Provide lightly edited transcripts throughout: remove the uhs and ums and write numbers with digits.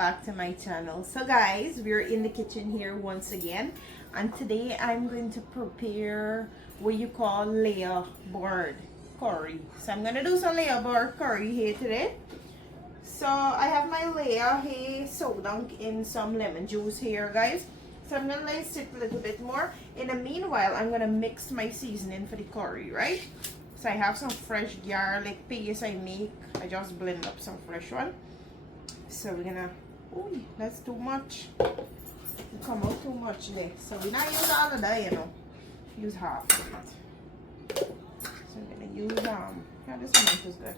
back to my channel. So guys, we're in the kitchen here once again, and today I'm going to prepare what you call layer board curry. So I'm gonna do some layer board curry here today. So I have my layer here soaked down in some lemon juice here, guys. So I'm gonna let it sit a little bit more. In the meanwhile, I'm gonna mix my seasoning for the curry, right? So I have some fresh garlic paste I make. I just blend up some fresh one. So we're gonna, oh, that's too much. It come out too much there. So we're not use all of that, you know. Use half of it. So we're gonna use yeah, this amount is good.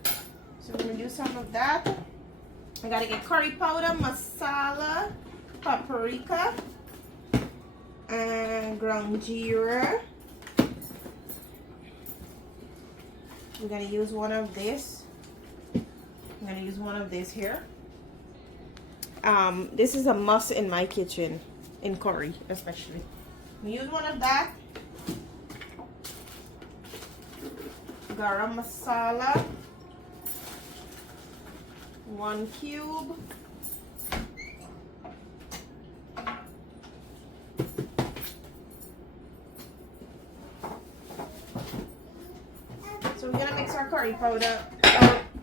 So we're gonna do some of that. I gotta get curry powder, masala, paprika, and ground jeera. We're gonna use one of this. I'm gonna use one of this here. This is a must in my kitchen, in curry especially. We use one of that. Garam masala, 1 cube. So we're gonna mix our curry powder,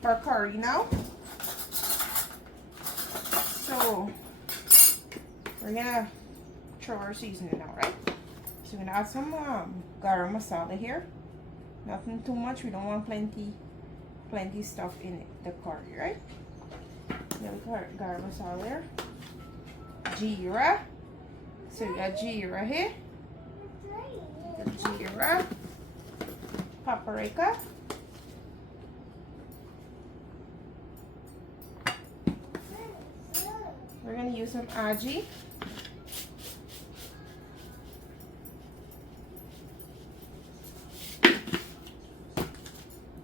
our curry now. So we're gonna throw our seasoning now, right? So we're gonna add some garam masala here. Nothing too much. We don't want plenty stuff in it, the curry, right? Then we got garam masala there. Jeera. So we got jeera here. The jeera. Paprika. We're gonna use some aji.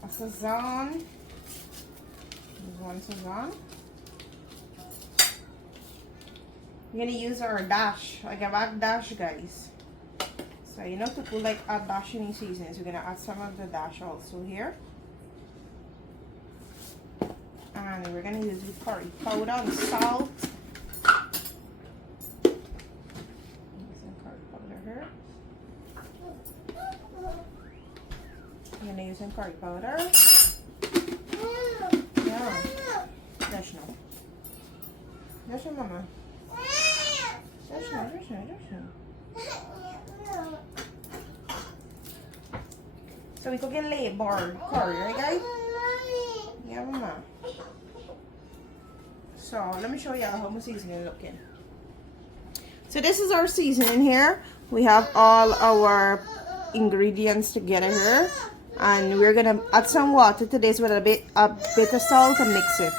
A sazon. Use one sazon. We're gonna use our dash, like a back dash, guys. So you know, people like add dash in seasons. We're gonna add some of the dash also here. And we're gonna use the curry powder and salt. I'm gonna use some curry powder. Yeah. Dash now. Dash now, mama. Dash now, dash now, dash now. So we cook a layer board curry, right guys? Yeah, mama. So let me show you how my seasoning looking. So this is our seasoning here. We have all our ingredients together here. And we're gonna add some water to this with a bit of salt and mix it.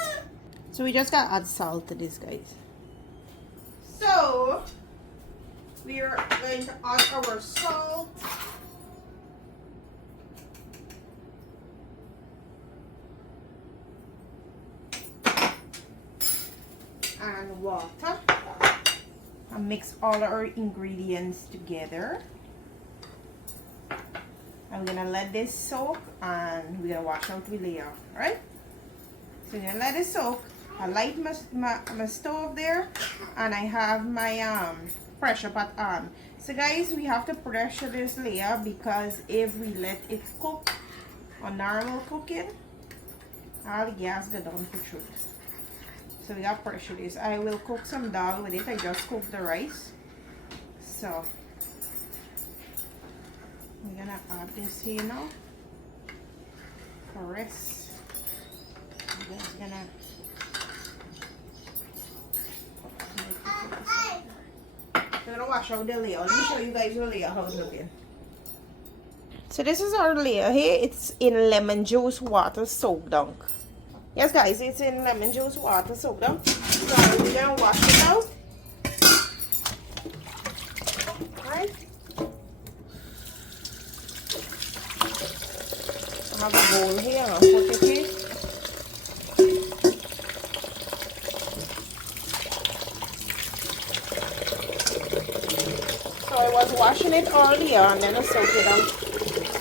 So we just gotta add salt to this, guys. So we are going to add our salt. And water. And mix all our ingredients together. I'm gonna let this soak and we're gonna wash out the layer, alright? So I'm gonna let it soak. I light my stove there and I have my pressure pot on. So guys, we have to pressure this layer because if we let it cook on normal cooking, all the gas go down for truth. So we got pressure this. I will cook some dal with it. I just cooked the rice. So we're gonna add this here now for rest. I'm just gonna we're gonna wash out the layer. Let me show you guys the layer how it's looking. So this is our layer here. It's in lemon juice water soaked down. Yes guys, it's in lemon juice water soaked down. So we're gonna wash it out. Alright. I have a bowl here, I'll put it here. So I was washing it earlier and then I soak it down.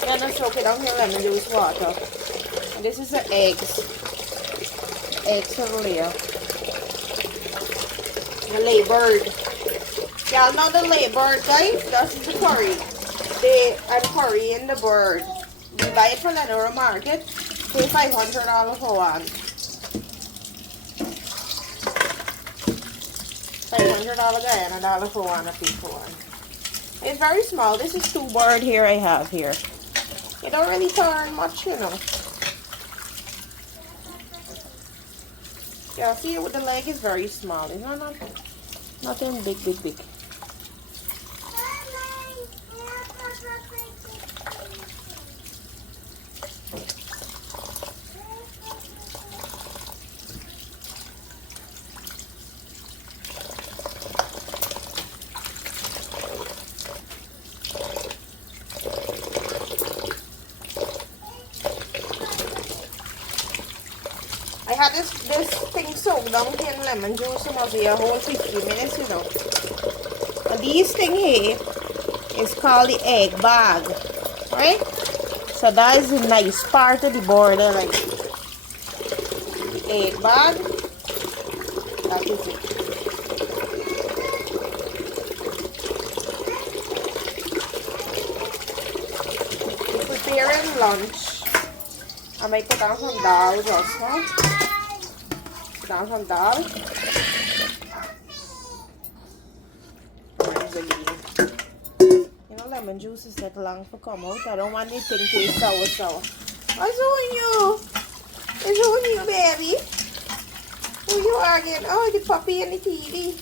Then I soak it down in lemon juice water. And this is the eggs. Eggs earlier. The labored. Y'all know the labored, guys? That's the curry. They are curry in the bird. You buy it from the Lenora market. Pay $500 for one. $500 Guyana dollar for one, a piece for one. It's very small. This is 2 bird here I have here. It don't really turn much, you know. Yeah, see, the leg is very small. It's not nothing big. I had this thing soaked down in lemon juice must be a whole 50 minutes, you know. And this thing here is called the egg bag, right? So that is the nice part of the border, like the egg bag. That is it. Preparing lunch. I might put down some dal just now. Put down some dal. You know, lemon juice is that long for come out. I don't want anything to be sour. What's on you? What's on you, baby? Who you arguing? Oh, the puppy and the TV.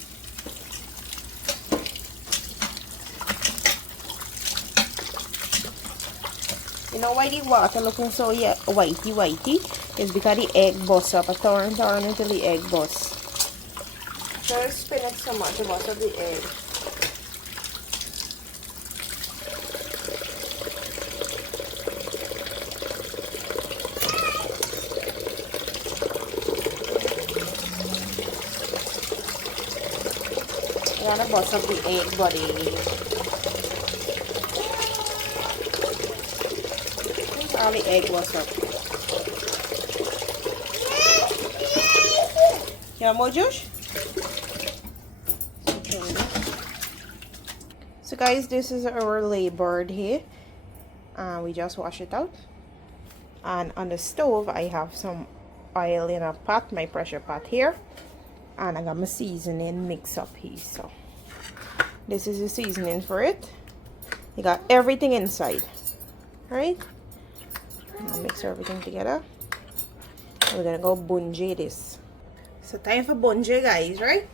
You know why the water looking so whitey? It's because the egg bust up. I turn until the egg bust. So I spin it so much to bust up the egg. You gotta bust up the egg, buddy. All the egg was up. You want more juice? Okay. So guys, this is our lay bird here. We just wash it out. And on the stove, I have some oil in a pot, my pressure pot here. And I got my seasoning mix up here. So this is the seasoning for it. You got everything inside. Alright? I'll mix everything together. We're gonna go bhunjay this. So time for bhunjay, guys, right?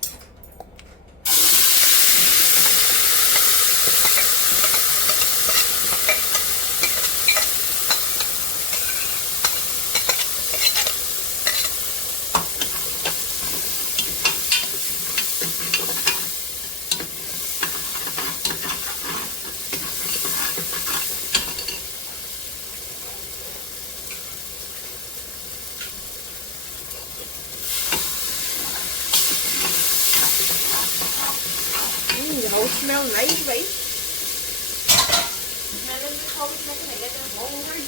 The house smell nice, right? Smelling this house making me get hungry.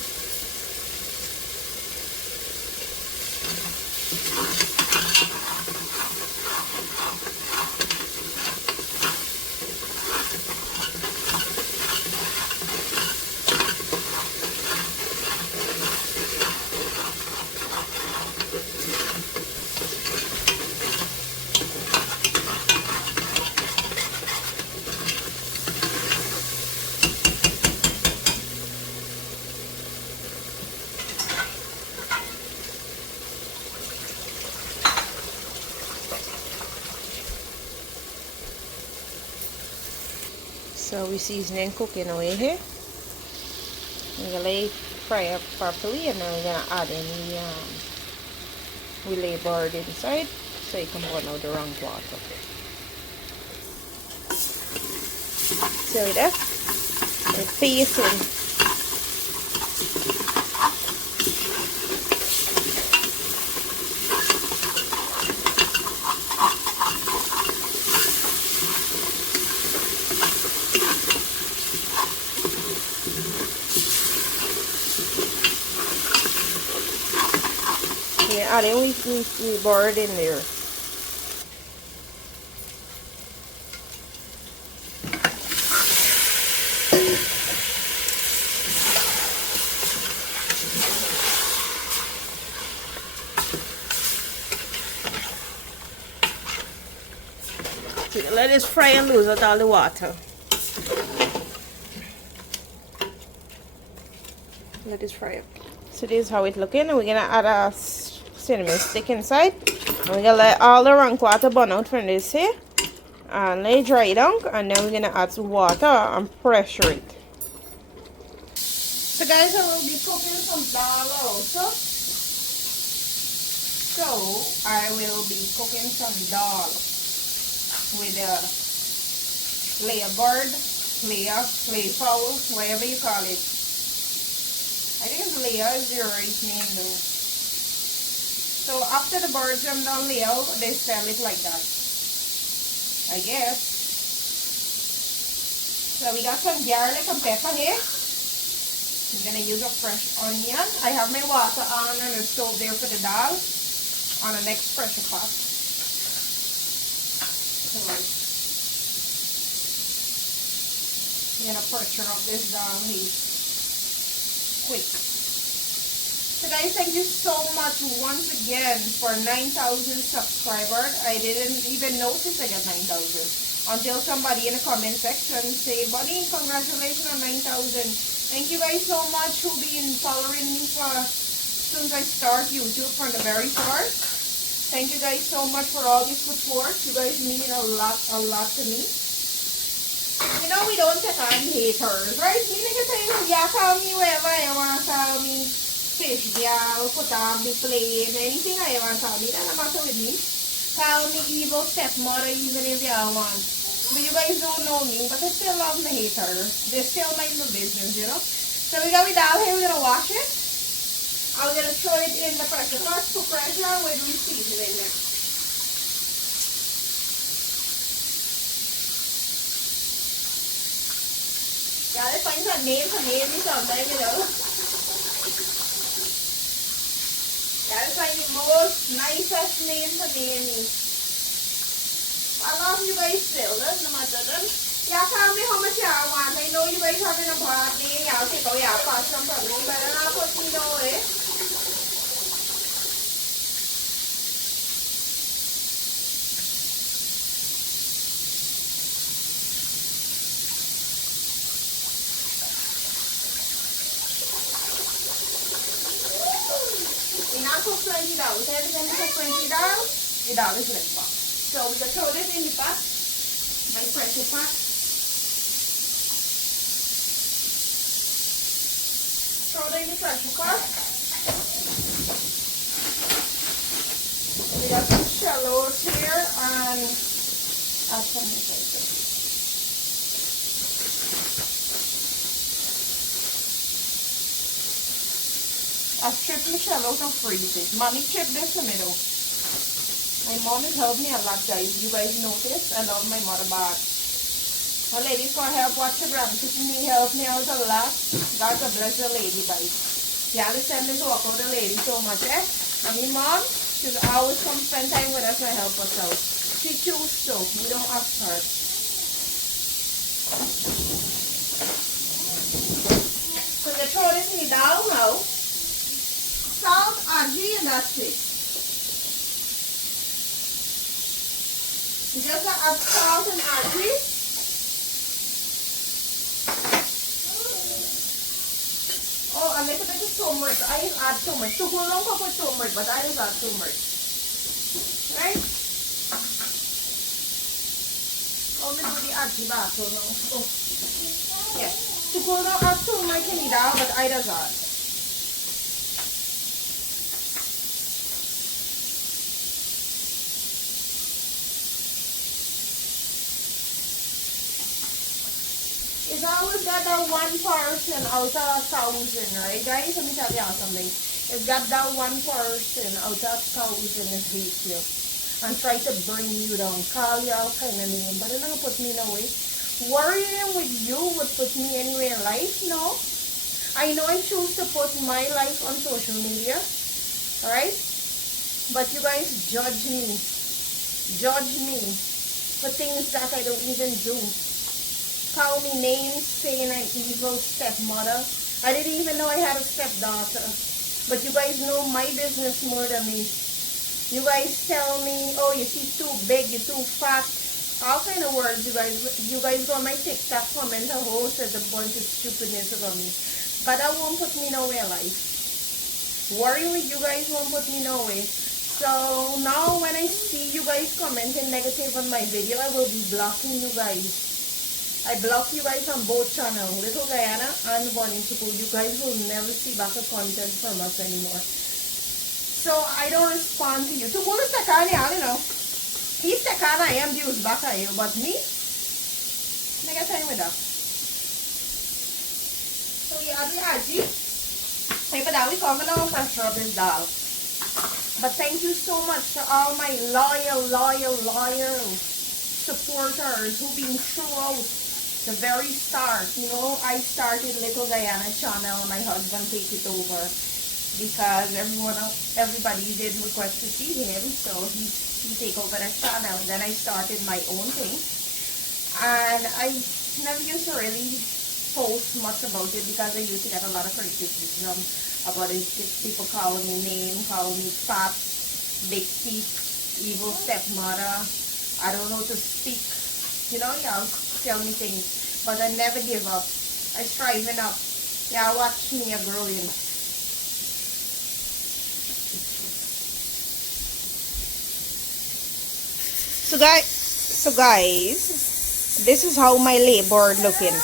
So we seasoning cooking away here. We're gonna let it fry up properly, and then we're gonna add in we lay bird inside so you can burn out the wrong water. So there, it's facing. Yeah, and then we board in there. Let this fry and lose out all the water. Let this fry up. So this is how it's looking. And we're gonna add a cinnamon stick inside. And we're gonna let all the rank water burn out from this here. And let it dry down. And then we're gonna add some water and pressure it. So guys, I will be cooking some dal also. So I will be cooking some dal with a layer bird, layer fowl, whatever you call it. I think it's layer is the right name though. So after the birds are done layer, they sell it like that, I guess. So we got some garlic and pepper here. I'm gonna use a fresh onion. I have my water on and the stove there for the dal on the next pressure pot. So I'm gonna pressure up this dal here quick. So guys, thank you so much once again for 9,000 subscribers. I didn't even notice I got 9,000 until somebody in the comment section say, "Buddy, congratulations on 9,000. Thank you guys so much who've been following me since I start YouTube from the very start. Thank you guys so much for all this support. You guys mean a lot to me. You know, we don't take on haters, right? You niggas say, yeah, call me whatever you want to call me. Fish girl, put on, be playing, anything I want to call me. That doesn't matter with me. Call me evil stepmother even if you want. But you guys don't know me, but I still love my hater. They still mind the business, you know? So we got it down here, we're going to wash it. I'm going to throw it in the pressure pot to pressure with we season in it. Gotta find some name for me sometime, you know. Gotta find the most nicest name for me. I love you guys still, no matter them. Y'all tell me how much y'all want. I know you guys having a party. Y'all take out y'all passion from me, but then I'll put me away. Cook 20 down. Every time you cook 20 down, the dal is ready back. So we can throw this in the pot, my pressure pot. Throw it in the pressure pot. We got some shallots here and add some inside. I've chipped the shallots and freeze it. Mommy chipped this in the middle. My mom has helped me a lot, guys. You guys notice? I love my mother bad. My lady's gonna help watch the grandkids. Me help me out a lot. God bless the lady, guys. You understand me talk about the lady so much, eh? And my mom, she's always come spend time with us and help us out. She chooses to. We don't ask her. So they throw this in the down now. Salt, aji, and that's it. You just add salt and aji. Oh, a little bit of turmeric. I just add turmeric. Too long for turmeric, but I just add turmeric. Right? Oh, me do the aji back so long. Oh. Yeah. Too long add turmeric in the dal, but I just add. It's always got that one person out of 1,000, right guys? Let me tell you something. It's got that one person out of 1,000 that hates you and try to bring you down, call you all kind of name, but it's not gonna put me in a way. Worrying with you would put me anywhere in life, no. I know I choose to put my life on social media, alright? But you guys judge me for things that I don't even do. Call me names saying I'm evil stepmother. I didn't even know I had a stepdaughter. But you guys know my business more than me. You guys tell me, oh, you're too big, you're too fat. All kind of words you guys go on my TikTok comment a whole said a bunch of stupidness about me. But that won't put me nowhere life. Worrying with you guys won't put me nowhere. So now when I see you guys commenting negative on my video, I will be blocking you guys. I block you guys on both channels, Little Guyana and Bhooning. You guys will never see back a content from us anymore. So I don't respond to you. So what is the kind of, you know? He's the kind I am views back at you, but me? Nigga time with that. So yeah, the aji. Hey, but now we come along pressure of this dal. But thank you so much to all my loyal supporters who've been throughout the very start. You know, I started Little Guyana channel, my husband take it over because everybody did request to see him, so he take over the channel. Then I started my own thing, and I never used to really post much about it because I used to get a lot of criticism about it. People call me fat, big feet, evil stepmother. I don't know to speak. You know, y'all tell me things, but I never give up. I striving up. Y'all watch me growing. So guys, this is how my labor looking.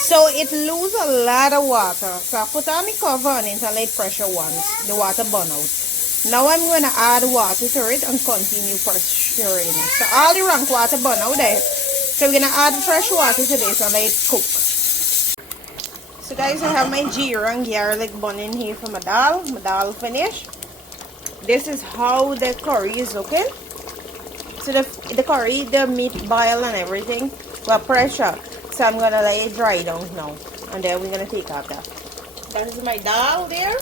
So it lose a lot of water. So I put on the cover on it and let pressure once the water burn out. Now I'm going to add water to it and continue pressuring. So all the rank water burn out there. So we're going to add fresh water to this and let it cook. So guys, I have my jeera and garlic burning here for my dal. My dal finished. This is how the curry is looking. So the curry, the meat boil and everything, but pressure. So I'm going to let it dry down now. And then we're going to take out that. That is my dal there.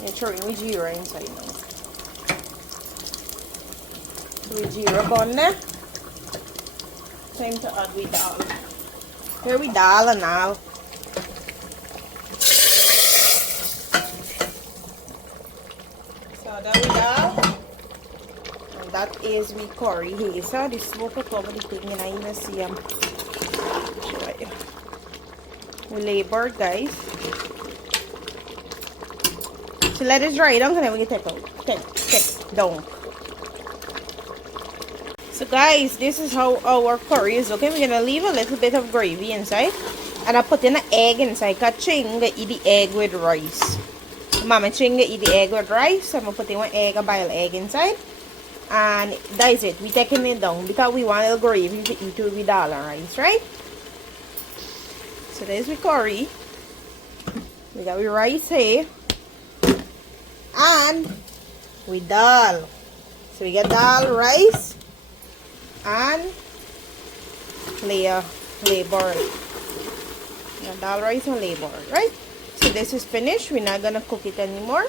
And throwing my jeera inside now. So we jeera bun there. Time to add we dal. Here we dal now. So there we dal. And that is we curry here. So the smoke will cover the thing and I even see them. We labor, guys. So let it dry down and then we can take out. Take down. So guys, this is how our curry is looking. We're gonna leave a little bit of gravy inside. And I put in an egg inside. Cause Chinga eat the egg with rice. Mama Chinga eat the egg with rice. So I'm gonna put in one egg, a boiled egg inside. And that is it. We're taking it down because we want a little gravy to eat with dal and rice, right? So there's the curry. We got the rice here. And we dal. So we got dal, rice, and labor. Dal, rice, and labor, right? So this is finished. We're not gonna cook it anymore.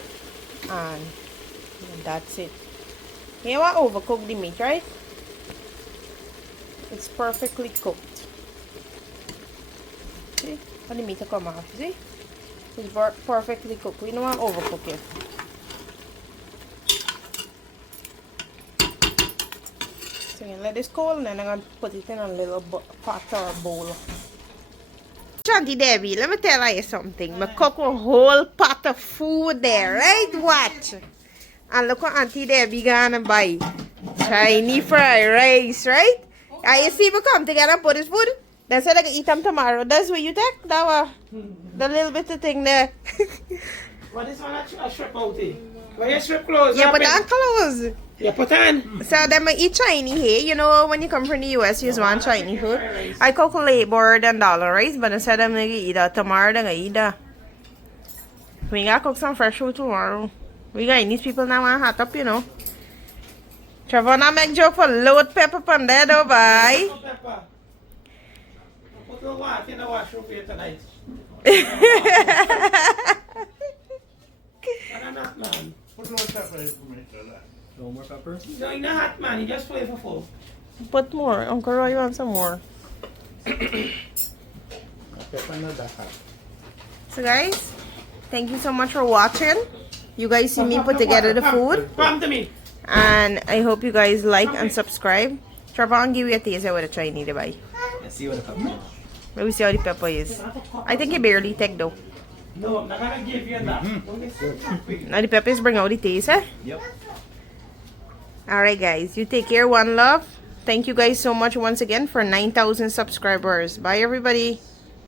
And that's it. You want to overcook the meat, right? It's perfectly cooked. See? How the meat come off, see? It's perfectly cooked. We don't want to overcook it. So you let this cool and then I'm going to put it in a little pot or bowl. Auntie Debbie, let me tell you something. I cook a whole pot of food there, right? Watch. And look what Auntie Debbie gonna buy. Chinese fried rice, right? And you see me come together and put this food. That's what I can eat them tomorrow. That's what you take? That was the little bit of thing there. What is one a strip out here? Where your strip clothes? Yeah, put on clothes. Yeah, put on. So then I eat Chinese here. You know, when you come from the US, you just want Chinese food. I cook labor and dollar rice, but instead I'm going to eat that tomorrow. I'm going to eat that. We got to cook some fresh food tomorrow. We got these people now want hot up, you know. Trevor now make joke for load pepper on there though, bye. No pepper. Put the water in the washroom for you tonight. Not man. Put more pepper in for me. No more pepper? No, you're not hot, man. You just flavorful. Put more. Uncle Roy wants some more. Pepper not that hot. So guys, thank you so much for watching. You guys see me put together the food. Come to me. And I hope you guys like and subscribe. Travon, give you a taste of what a Chinese they buy. Let's see what the pepper is. Let me see how the pepper is. I think it barely take though. No, I'm not gonna give you enough. Now the peppers bring out the taste, eh? Yep. Alright guys, you take care, one love. Thank you guys so much once again for 9,000 subscribers. Bye everybody.